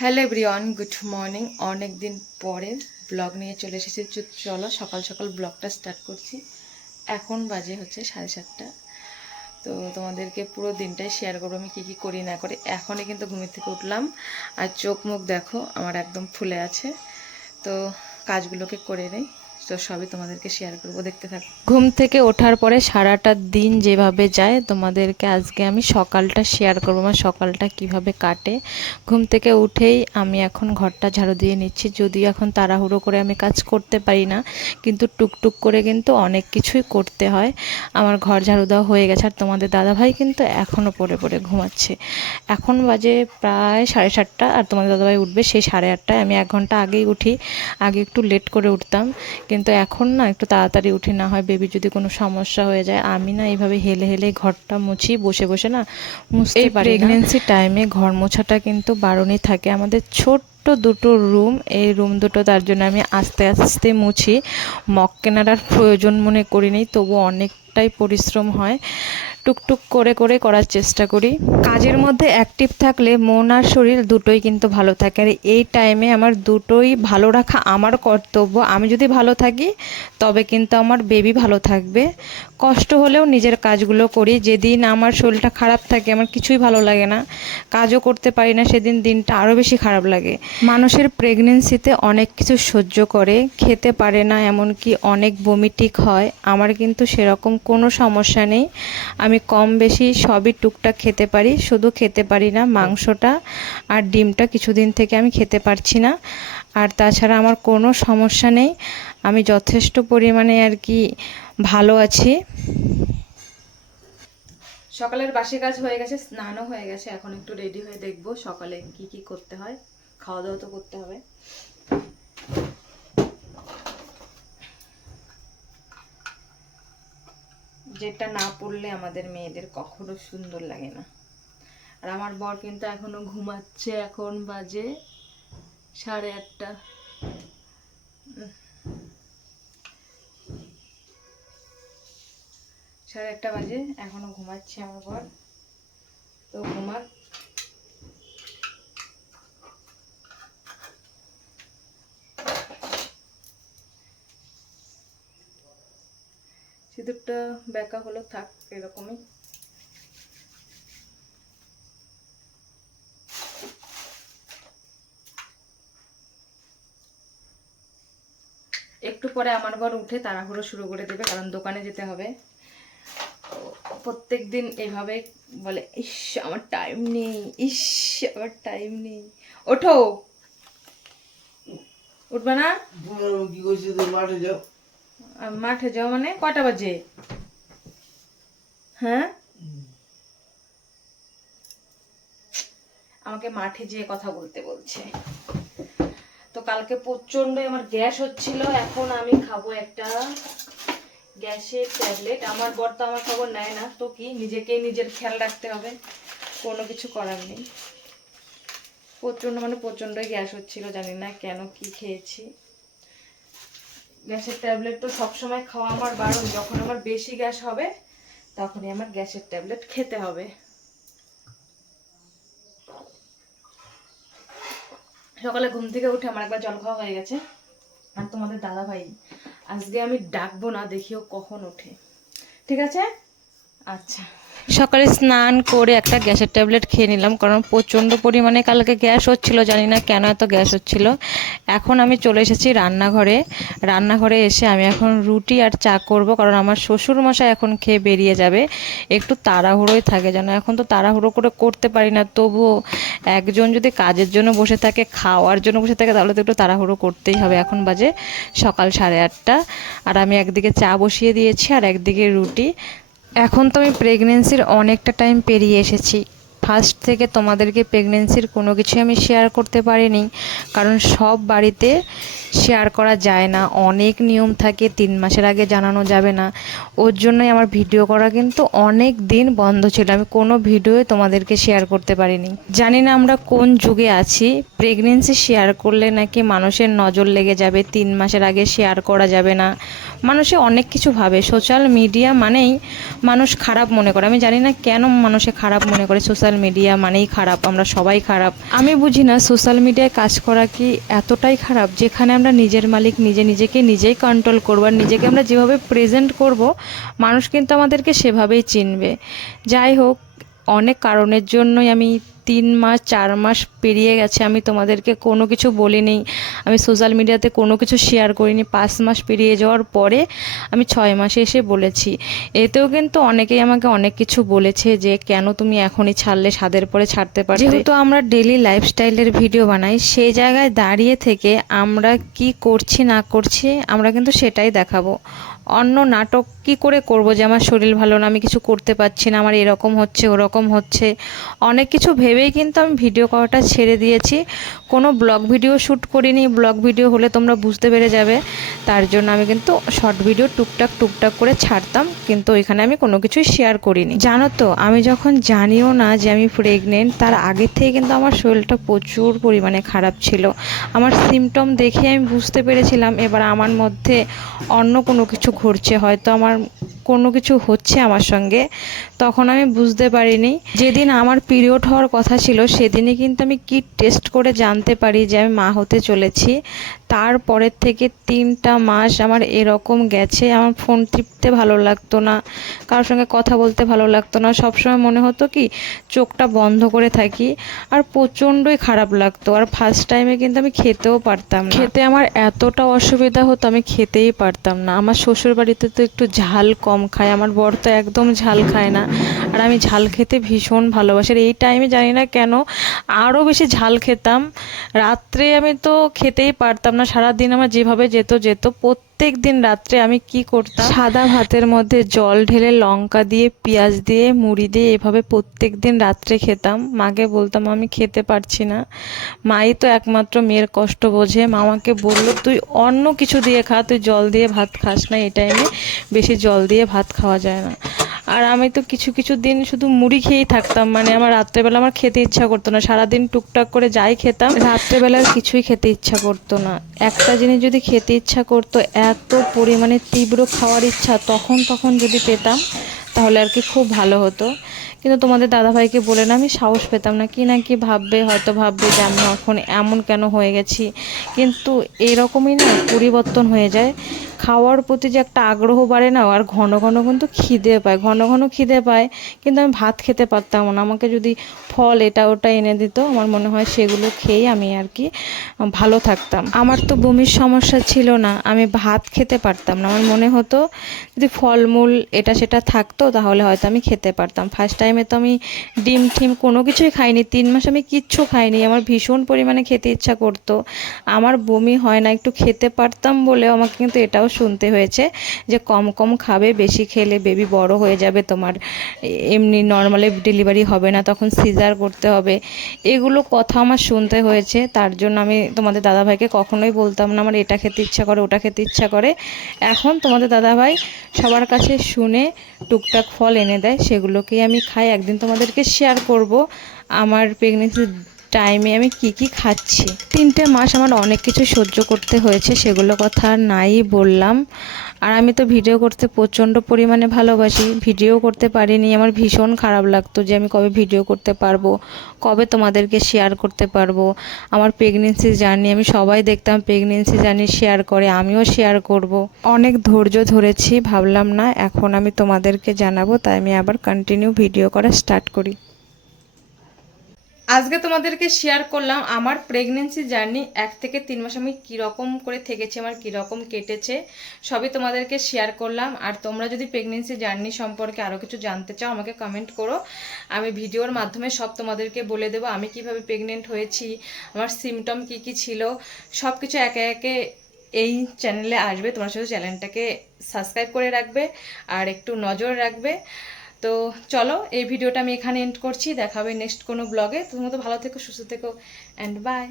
Hello everyone good morning অনেক দিন পরে ব্লগ নিয়ে চলে এসেছি। চলো সকাল সকাল ব্লগটা স্টার্ট করছি। এখন বাজে হচ্ছে সাড়ে সাতটা। তো তোমাদেরকে পুরো দিনটাই শেয়ার করব আমি কী কী করি না করি। এখনই কিন্তু ঘুমের থেকে উঠলাম। আর চোখ মুখ দেখো, আমার একদম ফুলে আছে। তো কাজগুলোকে করে নেই। তো সবই তোমাদেরকে শেয়ার করব, দেখতে থাকো। ঘুম থেকে ওঠার পরে সারাটা দিন যেভাবে যায়, তোমাদেরকে আজকে আমি সকালটা শেয়ার করব আমার সকালটা কীভাবে কাটে। ঘুম থেকে উঠেই আমি এখন ঘরটা ঝাড়ু দিয়ে নিচ্ছি, যদিও এখন তাড়াহুড়ো করে আমি কাজ করতে পারি না, কিন্তু টুকটুক করে কিন্তু অনেক কিছুই করতে হয়। আমার ঘর ঝাড়ু দেওয়া হয়ে গেছে আর তোমাদের দাদাভাই কিন্তু এখনও পড়ে পড়ে ঘুমাচ্ছে। এখন বাজে প্রায় সাড়ে সাতটা আর তোমাদের দাদাভাই উঠবে সেই সাড়ে আটটায়। আমি এক ঘণ্টা আগেই উঠি, আগে একটু লেট করে উঠতাম কিন্তু এখন না একটু তাড়াতাড়ি উঠি না হয় বেবি যদি কোনো সমস্যা হয়ে যায় আমি না এইভাবে হেলে হেলে ঘরটা মুছি বসে বসে না মুছতে পারি প্রেগনেন্সি টাইমে ঘর মোছাটা কিন্তু বারণই থাকে। আমাদের ছোট্ট দুটো রুম। এই রুম দুটো তার জন্য আমি আস্তে আস্তে মুছি। মগ কেনার আর প্রয়োজন মনে করিনি, তবু অনেকটাই পরিশ্রম হয়। টুকটুক করে করে করার চেষ্টা করি। কাজের মধ্যে অ্যাক্টিভ থাকলে মন আর শরীর দুটোই কিন্তু ভালো থাকে। আর এই টাইমে আমার দুটোই ভালো রাখা আমার কর্তব্য। আমি যদি ভালো থাকি, তবে কিন্তু আমার বেবি ভালো থাকবে। কষ্ট হলেও নিজের কাজগুলো করি। যেদিন আমার শরীরটা খারাপ থাকে, আমার কিছুই ভালো লাগে না, কাজও করতে পারি না, সেদিন দিনটা আরও বেশি খারাপ লাগে। মানুষের প্রেগনেন্সিতে অনেক কিছু সহ্য করে, খেতে পারে না, এমনকি অনেক বমি ঠিক হয়। আমার কিন্তু সেরকম কোনো সমস্যা নেই। আমি কম বেশি সবই টুকটাক খেতে পারি, শুধু খেতে পারি না, মাংসটা আর ডিমটা কিছুদিন থেকে আমি খেতে পারছি না। আর তাছাড়া আমার কোনো সমস্যা নেই। আমি যথেষ্ট পরিমাণে আর কি ভালো আছি। সকালের বাসি কাজ হয়ে গেছে, স্নানও হয়ে গেছে, এখন একটু রেডি হয়ে দেখব সকালে কি কি করতে হয়। খাওয়া দাওয়া তো করতে হবে। যেটা না পড়লে আমাদের মেয়েদের কখনো সুন্দর লাগে না। আর আমার বর কিন্তু এখনও ঘুমাচ্ছে, এখন বাজে সাড়ে আটটা। সাড়ে একটা বাজে, এখনও ঘুমাচ্ছে আমার বর। তো ঘুমাক। সিঁদুরটা বেঁকা হলো, থাক, এরকমই। একটু পরে আমার বর উঠে তাড়াহুড়ো শুরু করে দেবে, কারণ দোকানে যেতে হবে। প্রত্যেক দিন এইভাবে বলে ইস আমার টাইম নেই ইস আমার টাইম নেই। ওঠো। উঠবে না? কি করছিস মাঠে যাও। মাঠে যাও মানে কটা বাজে? হ্যাঁ? আমাকে মাঠে যেয়ে কথা বলতে বলছে। তো কালকে প্রচণ্ড আমার গ্যাস হচ্ছিল এখন আমি খাব একটা গ্যাসের ট্যাবলেট। আমার বর তো আমার খবর নেয় না। তো কি? নিজেকেই নিজের খেয়াল রাখতে হবে। কোনো কিছু করার নেই। প্রচণ্ড মানে প্রচণ্ডই গ্যাস হচ্ছিল, জানি না কেন কি খেয়েছি। গ্যাসের ট্যাবলেট তো সবসময় খাওয়া আমার বারণ। যখন আমার বেশি গ্যাস হবে, তখনই আমার গ্যাসের ট্যাবলেট খেতে হবে। সকালে ঘুম থেকে উঠে আমার একবার জল খাওয়া হয়ে গেছে। আর তোমাদের দাদা ভাই আজকে আমি ডাকবো না দেখিও কখন ওঠে। ঠিক আছে? আচ্ছা। সকালে স্নান করে একটা গ্যাসের ট্যাবলেট খেয়ে নিলাম, কারণ প্রচণ্ড পরিমাণে কালকে গ্যাস হচ্ছিল, জানি না কেন এত গ্যাস হচ্ছিল। এখন আমি চলে এসেছি রান্নাঘরে। রান্নাঘরে এসে আমি এখন রুটি আর চা করব, কারণ আমার শ্বশুর মশাই এখন খেয়ে বেরিয়ে যাবে। একটু তাড়াহুড়োই থাকে যেন, এখন তো তাড়াহুড়ো করে করতে পারি না, তবুও একজন যদি কাজের জন্য বসে থাকে, খাওয়ার জন্য বসে থাকে, তাহলে তো একটু তাড়াহুড়ো করতেই হবে। এখন বাজে সকাল সাড়ে আটটা, আর আমি একদিকে চা বসিয়ে দিয়েছি আর একদিকে রুটি। এখন তো আমি প্রেগনেন্সির অনেকটা টাইম পেরিয়ে এসেছি। ফার্স্ট থেকে তোমাদেরকে প্রেগনেন্সির কোনো কিছু আমি শেয়ার করতে পারিনি। কারণ সব বাড়িতে শেয়ার করা যায় না। অনেক নিয়ম থাকে, তিন মাসের আগে জানানো যাবে না। ওর জন্যই আমার ভিডিও করা কিন্তু অনেক দিন বন্ধ ছিল। আমি কোনো ভিডিওই তোমাদেরকে শেয়ার করতে পারিনি। জানি না আমরা কোন যুগে আছি। প্রেগনেন্সি শেয়ার করলে নাকি মানুষের নজর লেগে যাবে। তিন মাসের আগে শেয়ার করা যাবে না। মানুষে অনেক কিছু ভাবে। সোশ্যাল মিডিয়া মানেই মানুষ খারাপ মনে করে। আমি জানি না কেন মানুষে খারাপ মনে করে। সোশ্যাল সোশ্যাল মিডিয়া মানেই খারাপ, আমরা সবাই খারাপ। আমি বুঝি না সোশ্যাল মিডিয়ায় কাজ করা কি এতটাই খারাপ যেখানে আমরা নিজের মালিক, নিজে নিজেকে নিজেই কন্ট্রোল করব আর নিজেকে আমরা যেভাবে প্রেজেন্ট করব, মানুষ কিন্তু আমাদেরকে সেভাবেই চিনবে। যাই হোক, অনেক কারণের জন্যই আমি তিন মাস, চার মাস পেরিয়ে গেছে, আমি তোমাদেরকে কোনো কিছু বলিনি। আমি সোশ্যাল মিডিয়াতে কোনো কিছু শেয়ার করিনি। পাঁচ মাস পেরিয়ে যাওয়ার পরে আমি ছয় মাসে এসে বলেছি। এতেও কিন্তু অনেকেই আমাকে অনেক কিছু বলেছে যে, কেন তুমি এখনই ছাড়লে? স্বাদের পরে ছাড়তে পারতে? যেহেতু আমরা ডেলি লাইফস্টাইলের ভিডিও বানাই, সেই জায়গায় দাঁড়িয়ে থেকে আমরা কি করছি, না করছি, আমরা কিন্তু সেটাই দেখাবো। অন্য নাটক কি করে করব যে আমার শরীর ভালো না, আমি কিছু করতে পারছি না, আমার এরকম হচ্ছে, ওরকম হচ্ছে। অনেক কিছু ভেবেই কিন্তু আমি ভিডিও করাটা ছেড়ে দিয়েছি। কোনো ব্লগ ভিডিও শ্যুট করিনি ব্লগ ভিডিও হলে তোমরা বুঝতে পেরে যাবে। তার জন্য আমি কিন্তু শর্ট ভিডিও টুকটাক টুকটাক করে ছাড়তাম, কিন্তু ওইখানে আমি কোনো কিছুই শেয়ার করিনি। জানো তো, আমি যখন জানিও না যে আমি প্রেগনেন্ট তার আগের থেকে কিন্তু আমার শরীরটা প্রচুর পরিমাণে খারাপ ছিল। আমার সিমটম দেখে আমি বুঝতে পেরেছিলাম, এবার আমার মধ্যে অন্য কোনো কিছু ঘটছে হয়তো আমার কোনো কিছু হচ্ছে আমার সঙ্গে, তখন আমি বুঝতে পারিনি। যেদিন আমার পিরিয়ড হওয়ার কথা ছিল, সেদিনই কিন্তু আমি কি টেস্ট করে জানতে পারি যে আমি মা হতে চলেছি। তারপরের থেকে তিনটা মাস আমার এরকম গেছে, আমার ফোন টিপতে ভালো লাগতো না, কারোর সঙ্গে কথা বলতে ভালো লাগতো না। সবসময় মনে হতো কি, চোখটা বন্ধ করে থাকি আর প্রচণ্ডই খারাপ লাগতো। আর ফার্স্ট টাইমে কিন্তু আমি খেতেও পারতাম না। খেতে আমার এতটা অসুবিধা হতো, আমি খেতেই পারতাম না। আমার শ্বশুর বাড়িতে তো একটু ঝাল কম খায়, আমার বর তো একদম ঝাল খায় না। আর আমি ঝাল খেতে ভীষণ ভালোবাসি। আর এই টাইমে জানি না কেন আরও বেশি ঝাল খেতাম। রাত্রে আমি তো খেতেই পারতাম সারাদিন আমার যেভাবে যেত যেত প্রত্যেক দিন রাত্রে আমি কি করতাম? সাদা ভাতের মধ্যে জল ঢেলে লঙ্কা দিয়ে পেঁয়াজ দিয়ে মুড়ি দিয়ে এভাবে প্রত্যেক দিন রাত্রে খেতাম। মাকে বলতাম আমি খেতে পারছি না। মাই তো একমাত্র মেয়ের কষ্ট বোঝে। মা আমাকে বলল তুই অন্য কিছু দিয়ে খা তুই জল দিয়ে ভাত খাস না এই টাইমে বেশি জল দিয়ে ভাত খাওয়া যায় না। আর আমি তো কিছু কিছু দিন শুধু মুড়ি খেয়েই থাকতাম। মানে আমার রাত্রেবেলা আমার খেতে ইচ্ছা করতো না। সারাদিন টুকটাক করে যাই খেতাম। রাত্রেবেলার কিছুই খেতে ইচ্ছা করতো না। একটা জিনিস যদি খেতে ইচ্ছা করতো এত পরিমাণে তীব্র খাওয়ার ইচ্ছা তখন তখন যদি পেতাম, তাহলে আর কি খুব ভালো হতো। কিন্তু তোমাদের দাদাভাইকে বলে না, আমি সাহস পেতাম না। কি না কি ভাববে, হয়তো ভাববে যে আমি এখন এমন কেন হয়ে গেছি। কিন্তু এরকমই না, পরিবর্তন হয়ে যায়। খাওয়ার প্রতি যে একটা আগ্রহ বাড়ে না, আর ঘন ঘন কিন্তু খিদে পায়, ঘন ঘন খিদে পায়, কিন্তু আমি ভাত খেতে পারতাম না। আমাকে যদি ফল এটা ওটা এনে দিত, আমার মনে হয় সেগুলো খেয়েই আমি আর কি ভালো থাকতাম। আমার তো বমির সমস্যা ছিল না, আমি ভাত খেতে পারতাম না। আমার মনে হতো যদি ফলমূল এটা সেটা থাকতো, তাহলে হয়তো আমি খেতে পারতাম। ফার্স্ট টাইমে তো আমি ডিম টিম কোনো কিছুই খাইনি, তিন মাস আমি কিচ্ছু খাইনি, আমার ভীষণ পরিমাণে খেতে ইচ্ছা করতো। আমার বমি হয় না, একটু খেতে পারতাম বলেও আমাকে কিন্তু এটাও শুনতে হয়েছে যে কম কম খাবে, বেশি খেলে বেবি বড় হয়ে যাবে তোমার। এমনি নর্মালি ডেলিভারি হবে না, তখন সিজার করতে হবে। এগুলো কথা আমার শুনতে হয়েছে, তার জন্য আমি তোমাদের দাদাভাইকে কখনোই বলতাম না, আমার এটা খেতে ইচ্ছা করে, ওটা খেতে ইচ্ছা করে। এখন তোমাদের দাদাভাই সবার কাছে শুনে টুকটাক ফল এনে দেয়, সেগুলোকেই আমি খাই। একদিন তোমাদেরকে শেয়ার করব, আমার প্রেগনেন্সির টাইমে আমি কি কি খাচ্ছি? তিনটে মাস আমার অনেক কিছু সহ্য করতে হয়েছে, সেগুলো কথা নাই বললাম। আর আমি তো ভিডিও করতে প্রচণ্ড পরিমাণে ভালোবাসি। ভিডিও করতে পারিনি, আমার ভীষণ খারাপ লাগতো যে আমি কবে ভিডিও করতে পারব, কবে তোমাদেরকে শেয়ার করতে পারব। আমার প্রেগনেন্সি জার্নি আমি সবাই দেখতাম প্রেগনেন্সি জার্নি শেয়ার করে, আমিও শেয়ার করব। অনেক ধৈর্য ধরেছি, ভাবলাম না, এখন আমি তোমাদেরকে জানাব, তাই আমি আবার কন্টিনিউ ভিডিও করা স্টার্ট করি। আজকে তোমাদেরকে শেয়ার করলাম আমার প্রেগনেন্সি জার্নি এক থেকে তিন মাস আমি কীরকম করে থেকেছি, আমার কীরকম কেটেছে, সবই তোমাদেরকে শেয়ার করলাম। আর তোমরা যদি প্রেগনেন্সি জার্নি সম্পর্কে আরও কিছু জানতে চাও, আমাকে কমেন্ট করো। আমি ভিডিওর মাধ্যমে সব তোমাদেরকে বলে দেবো আমি কীভাবে প্রেগনেন্ট হয়েছি, আমার সিমটম কি কি ছিল সব কিছু একে একে এই চ্যানেলে আসবে। তোমার সাথে চ্যানেলটাকে সাবস্ক্রাইব করে রাখবে আর একটু নজর রাখবে। তো চলো, এই ভিডিওটা আমি এখানে এন্ড করছি। দেখাবে নেক্সট কোনো ব্লগে তোমার তো ভালো থেকো, সুস্থ থেকো অ্যান্ড বাই